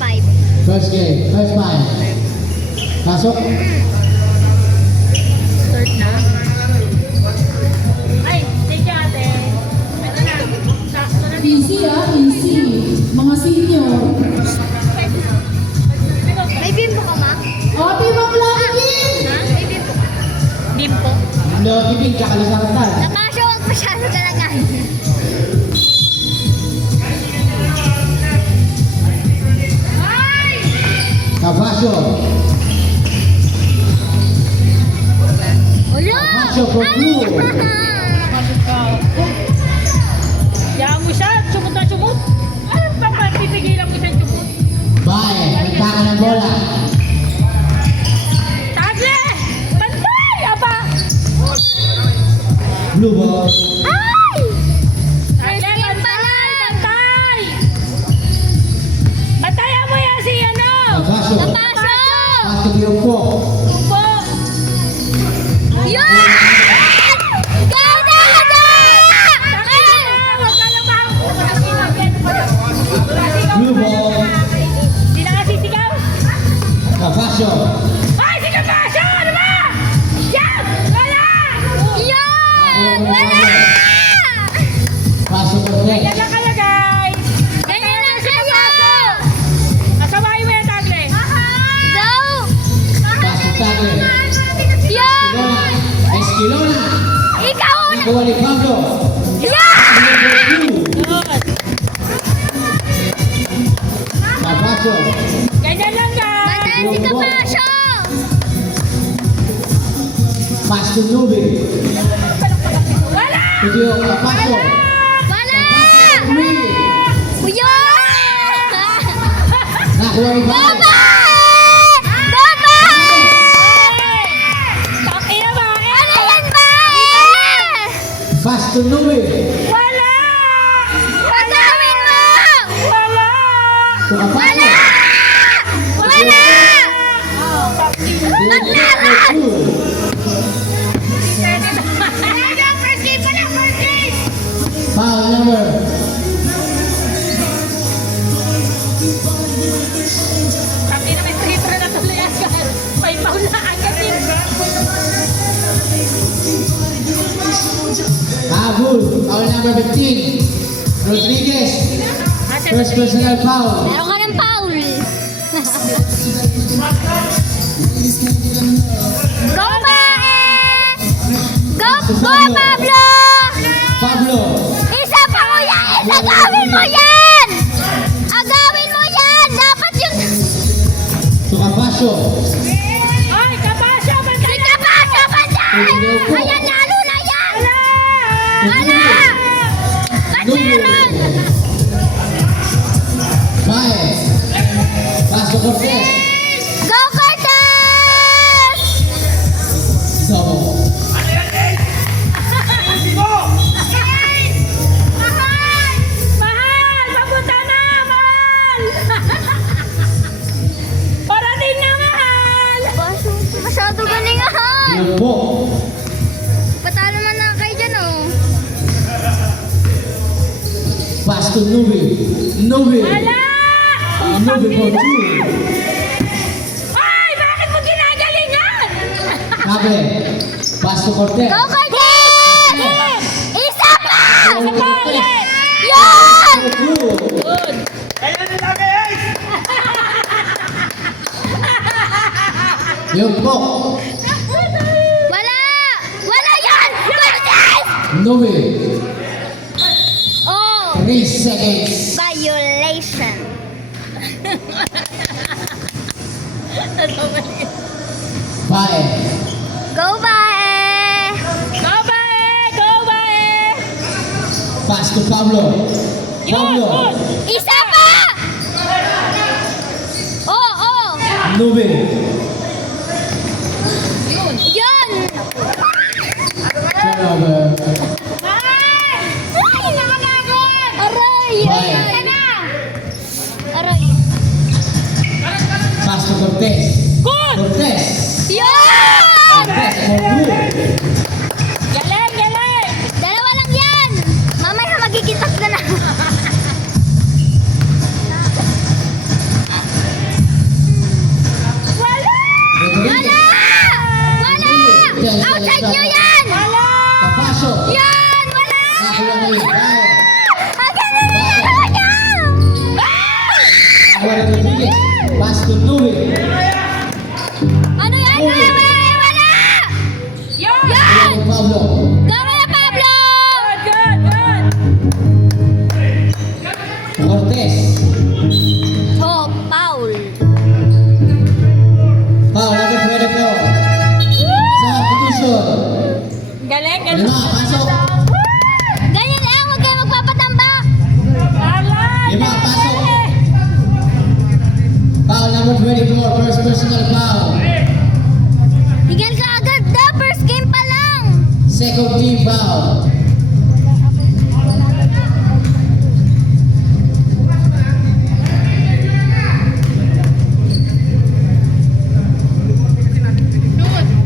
5. First game, first five. Pasok. Start na. Ay, sige ate. Ito na. Sakto na. Easy easy. Mga senior. May bimbo ka, ma? O, Timang Langin! Ha? May bimbo ka? Dimpo. No, ibig kakalisaratan. Nakasya, huwag masyado talaga. Kabasyo. Wala! Kabasyo for blue. Pasok ka. Yaan mo siya. Sumot na sumot. Ano ba pa? Pipigilan mo siya sumot. Bae, nagtaka ng bola. Tagle! Pantay! Aba! Blue ball. Ay! Tagle! First game pa Pantay! lang. Pantay! Bantayan mo yan si ano! Kabasyo. Napasok! Pasok yung po. Tupo! Yun! Ganda! Huwag ka lang makakuha. Blue ball. Hindi na kasi sigaw. Kabasyo. Ay, si Kapasyo! Ano ba? Yan! Wala! Yun! Wala! Pasok for Ganyan net. lang kayo, guys. Ganyan lang kayo! Asawain mo yan, Tagle. Go! Pasok tagle. Yun! Esquilona. Esquilona. Ikaw una! Nagawa ni Pablo. Yan! Blue. Good. Kabasyo. Ganyan lang, guys. Mataas si Kapasyo! Pass to Nube. Wala! Video Kabasyo. Wala! Three. Yun! Nakuha ni Bae. Gaba! Takina ba? Ano yan ba? Pass to Nube. Wala! Pagawin mo! Wala! To Kabasyo. Wala! Maglaran! First game pa lang, first game! Foul number. Takina, may free throw na tuloy agad. May foul na agad din. Habul. Foul number 15. Rodriguez. First personal foul. Meron ka ng foul. Go, Bae! Go, Pablo! Pablo. Isa pa mo yan! Agawin mo yan! Agawin mo yan! Dapat yun! To Kabasyo. Ay, Kapasyo! Si Bantay! Kapasyo Banday! Ayan, lalo na yan! Wala! Ba't meron? Bae. Pass to Cortez. Go, Cortez! So, Mahal! Papunta na! Mahal! Parating na, mahal! Masyado galing ahal! yun po. Patalo man na kayo dyan, oh. Pass to Nube. Nube. Wala! Nube for two. Ay! Bakit mo ginagalingan? Kabe. Pass to Cortez. Go, Cortez! Isa pa! Ulit! Yan! Good! Yun po. Wala! Wala yan! Cortez! Nube. Oh! 3 seconds. Violation. Bae. Go, Bae! Go, Bae! Go, Bae! Pass to Pablo. Yun! Pablo. Good! Isa pa! Oh, oh! Nube. Yun! Turnover. Mahal! Ay, nakalagot! Aray! Bae. Aray na! Aray! Pass to Cortez. Good! Cortez. Yun! Cortez for blue. Galing! Galing! Dalawa lang yan! Mamaya magigitas ka na. Juan Rodriguez. Pass to Louis. Ano yan? Wala! Yun! Yan! Pablo. Go kaya Pablo! Good, good! Cortez. Oh, foul. Foul number 24. Substitution. Galing, galing. Lima, pasok. Ganyan lang, huwag kayo magpapatambak. Alright! Lima, pasok. Foul number 24. First personal foul. Tigil ka agad na, first game pa lang. Second team foul.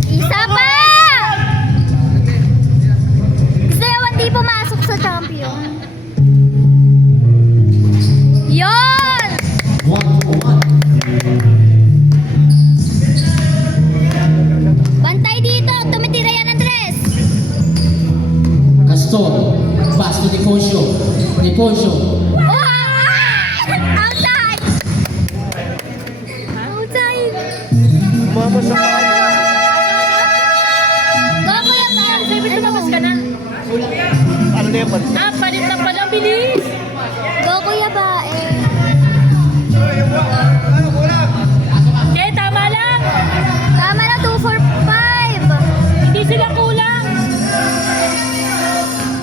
Isa pa! Gusto yawan di pumasok sa champion. Yon! 1-1. Bantay dito, tumitira yan Andres. Castor. Pass to Defoncio. Defoncio. Oh, outside! Outside! Go kuya Pam! Sabi lumabas ka na. Ah, palit na pala, bilis! Go kuya ba eh? Okay, tama lang! Tama na, 2 for 5. Hindi sila kulang!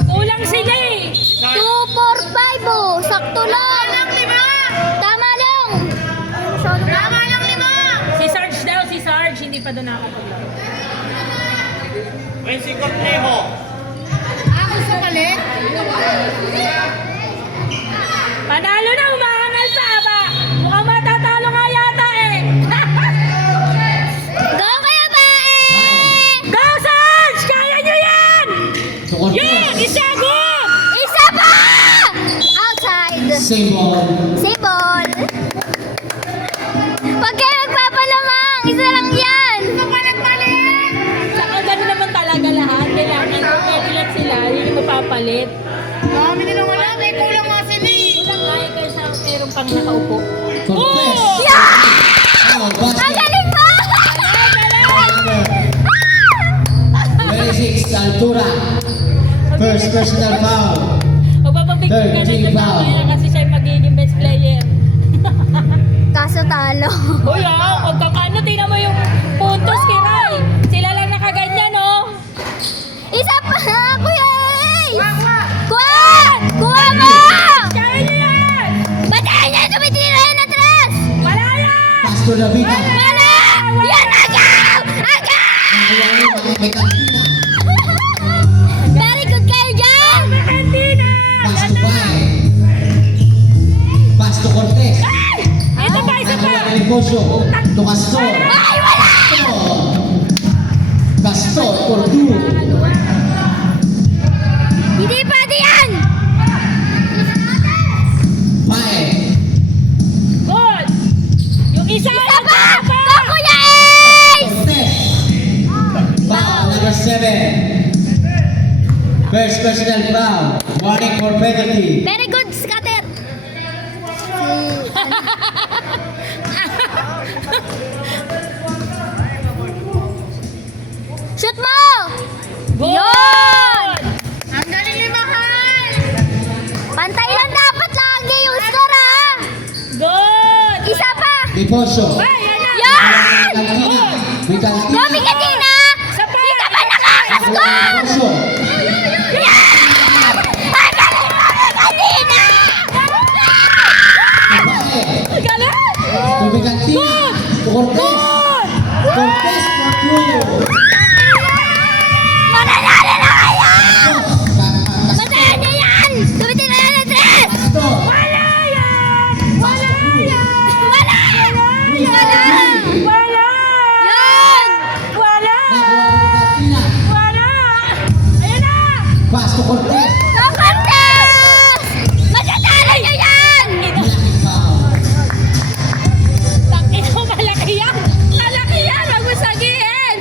Kulang sila eh! 2 for 5 oh, sakto lang. Tama lang. Tama lang 5. Si Sarge daw, si Sarge, hindi pa doon nakakapagod. Ako sa palit. Panalo na, umaangal pa ba? Mukhang matatalo nga yata eh! Go kaya ba eh? Go Sarge! Kaya nyo yan! To Cortez. Yan! Isa go! Isa pa! Outside. Same ball. Save ball. Pag kayo magpapalamang, isa lang yan. Palit-palit. Saka gano'n naman talaga lahat. Kailangan kung ilan sila, yun yung mapapalit. Dami nilang wala, may kulang nga sila eh. Kulang nga eh, kaysa meron pang nakaupo. Cortez. Oh! Yeah! Foul. Ang Basket. galing mo! Number 26. Altura. First personal foul. Magpapapicture ka na 13 dyan foul. mamaya kasi siya yung magiging best player. Kaso talo. Uy magkakano, tingnan mo yung puntos kay Rai. Sila lang nakaganyan, oh. Isa pa! Kuya eh! Kuha! Kuha mo! Kaya niyo yan! Batayan niya! Tumitira yan na tres! Wala yan! Pass to David. Wala! Yan! Agaw! Agaw! May kantina. Very good kayo dyan! Cantina! Pass to Pai. Pass to Cortez. Ito pa, isa pa! Nakuha ni Defoncio. To Castor. Ay! Wala! Castor for 2. Hindi pwede yan! 5. Good! Yung isa! Isa pa! Go Kuya Ace! Cortez. Foul number 7. First personal foul. Warning for penalty. Very good, scatter! Shoot mo! Good! Yun! Ang galing ni Mahal! Pantay lang dapat lagi yung score ha! Good! Isa pa! Defoncio. Ay, yan na! Yan! Kantina. May kantina. Gobi Katina! Isa pa! Hindi ka ba nakakascore? Defoncio. Yan! Ang galing mo Katina! Pai. Galing! May kantina. To Cortez. Good! Cortez for 2. Mananalo na kayo! Patayan niya yan! Tumitira yan ng tres! Castor. Wala yan! Wala yan! Wala! Wala! Wala! Yun! Wala! Kantina. Wala! Ayan na! Pass to Cortez. Go Cortez! Matatalo niyo yan! Malaki foul. Takin mo, malaki yan! Malaki yan! Huwag mo sagihin!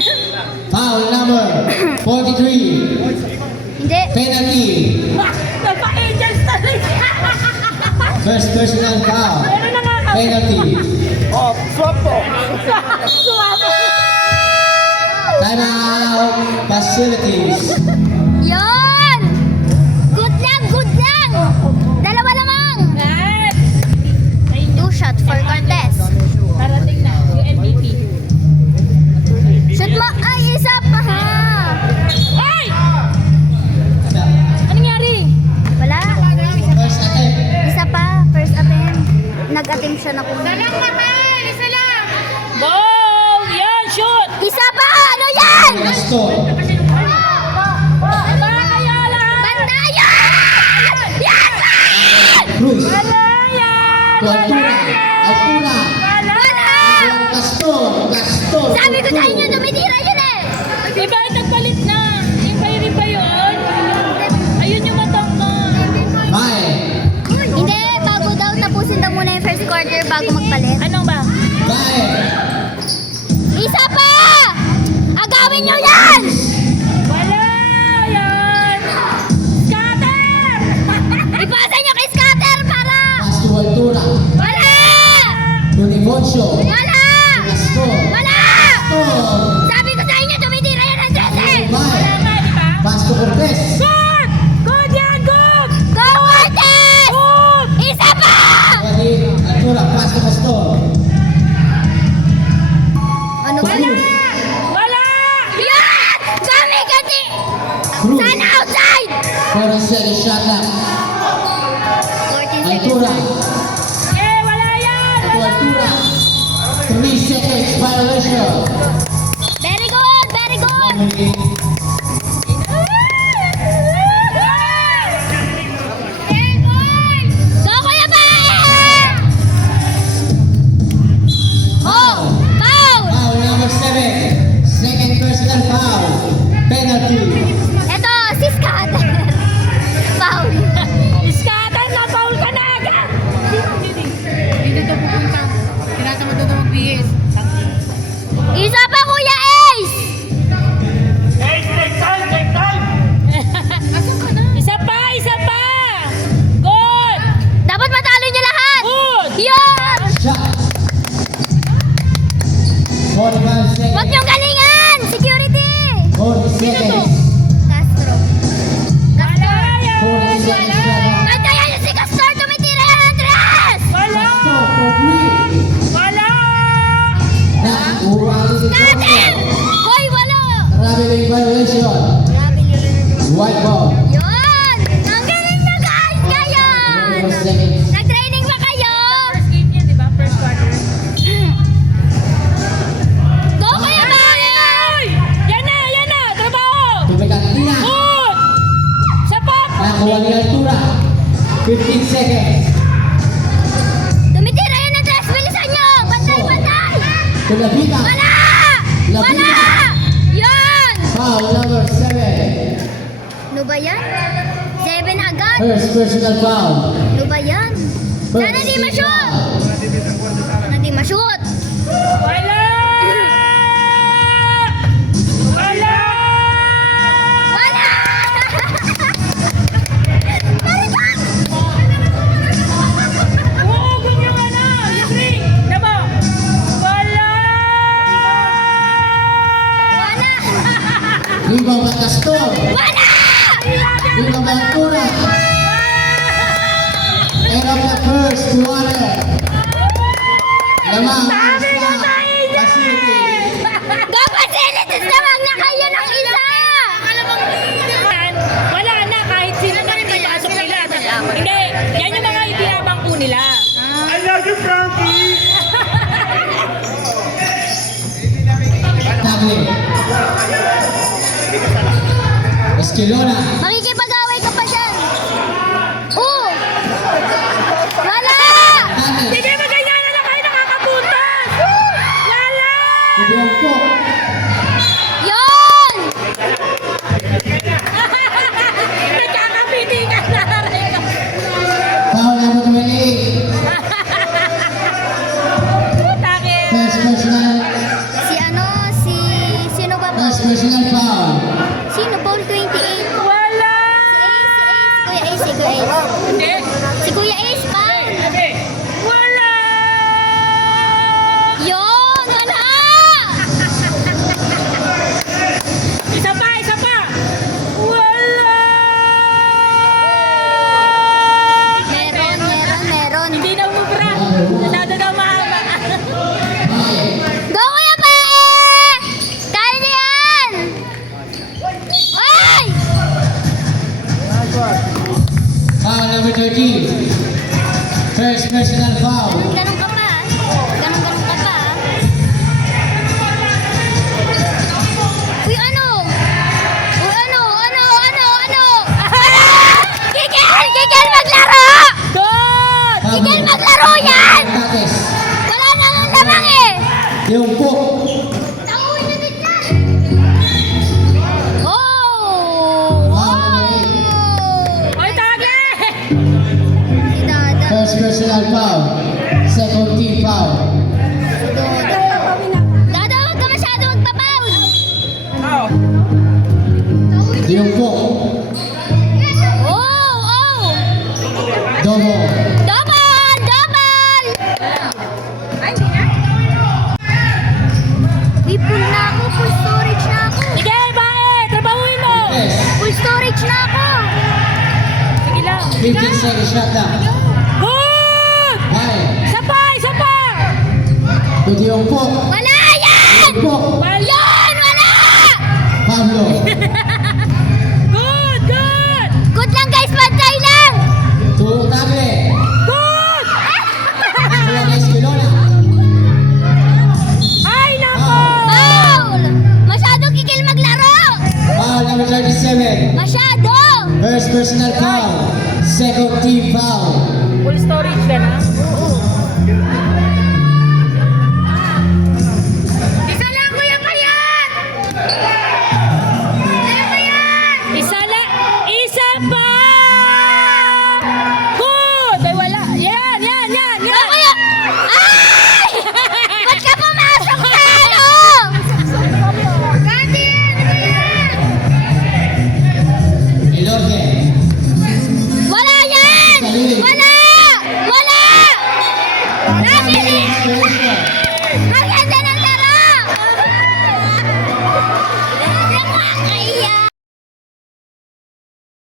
Foul number 43. Hindi. Penalty. Nagpa-angels talaga! First personal foul. Meron na nga Penalty. Time out. Facilities. Yun! Good lang, good lang! Dalawa lamang! Yan. 2 shot for Cortez. Parating na, yung MVP. Shoot mo! Ay, isa pa ha! Ay! Anong nangyari? Wala. First attempt. Isa pa. First attempt. Nag-attempt siya na kung... Isa lang! Go! Yan, shoot! Isa pa! Ano yan? Gaston. Ba kaya lahat? Bantayan! Yan! Cruz. Wala yan! Altura. Altura. Wala! Gaston. Gaston. Sabi ko sa inyo, tumitira yun eh! Iba nagpalit na. Yung pa yun? Ayun yung matang mo. Mae. Hindi, bago daw tapusin daw muna yung first quarter bago magpalit. Anong ba? Mae. Isa pa! Agawin nyo yan! Wala yan! Scatter! Ipasa nyo kay Scatter para... Pass to Altura. Wala! Bonifacio. Wala! Gaston. Wala! Gaston. Sabi ko sa inyo, tumitira yan ang 13! Mae. Tama, di ba? Pass to Cortez. Good! Good yan! Good! Go Cortez! Good! Isa pa! Wali. Altura. Pass to Gaston. Ano ba yan? Wala! Yan! Kami kasi! Cruz. Sana outside! 40 seconds shot clock. 14 seconds. Altura. Eh, wala yan! To Altura. 3 seconds violation. Very good! Very good! 1 minute. Go Kuya Ben! Oh! Foul! Foul number 7. Second personal foul. Penalty. Eto, si Scatter. Foul. Scatter na! Foul ka na agad! Isa pa Kuya Ace! Isa pa! Isa pa! Good! Dapat matalo niyo lahat! Good! Yan! Shot. 45 seconds. Huwag niyong galingan! Security! 40 seconds. Castro. Wala yan! 40 seconds shot clock. Kanta yan yung si Castor! Tumitira yan ng tres! Wala! Gaston for 3. Wala! Nakuwali ni Scatter! Gaston. Hoy, wala! Traveling violation. White ball. Yun! Ang galing na guys! Ngayon! 40 seconds. Nag-training ba kayo? First game yan, di ba? First quarter. Go Kuya Ben! Ay! Yan na! Yan na! Trabaho! Tumikantina. Good! Sapat! Nakuha ni Altura. 15 seconds. Tumitira yan ng tres! Bilisan nyo! Bantay, bantay! Tulabita. Wala! Wala! Yan! Foul number 7. Ano ba yan? 7 agad? First personal foul. Ano ba yan? Sana di ma-shoot! Sana di ma-shoot! Wala! Wala! Wala! Oo, ganyan ka na! Yung ring! Tama! Wala! Wala! Rebound by Gaston. Wala! Rebound by Altura. End of the first quarter. Lamang. Sabi ko sa inyo! Facilities. Go facilities naman na kayo ng isa! Wala na, kahit sino na rin pasok nila. Hindi, yan yung mga itinabang po nila. Tagle. Esquilona. Makikipag-away ka pa dyan! Oh! Wala! Tagle. Sige, maganyan na lang kayo nakakapuntas! Wala! Bianco. Yun! Nagkakapitikan na rin. Foul number 28. Takit. First personal. Si ano, si... Sino ba ba? First personal foul. Sino? Paul 28. Wala! Si Kuya Ace. Hindi. Si Kuya Ace pa! Sabi, wala! laro yan! Tates. Wala nang lamang eh! Yung po. Tanguin na din yan! Oh! Oh! Oy, tage! Si Dada. First personal foul. Second team foul. Dada, huwag ka masyado magpapaul! Yung po. Oh! Oh! Double. Double! Double! Full na ako, full storage na ako. Sige, bae! Trabahuin mo! Yes. Full storage na ako. Sige lang. 15 seconds shot down. Good! Five. Isa pa! Isa pa! Good yung po. Wala yan! Po. Yan! Wala! Pablo. Good! Good! Good lang guys, pantay lang! Two table. Good! Kuya Esquilona. Ay, nako! Foul! Masyadong kikil maglaro! Foul number 37. Masyado! First personal foul. Second team foul.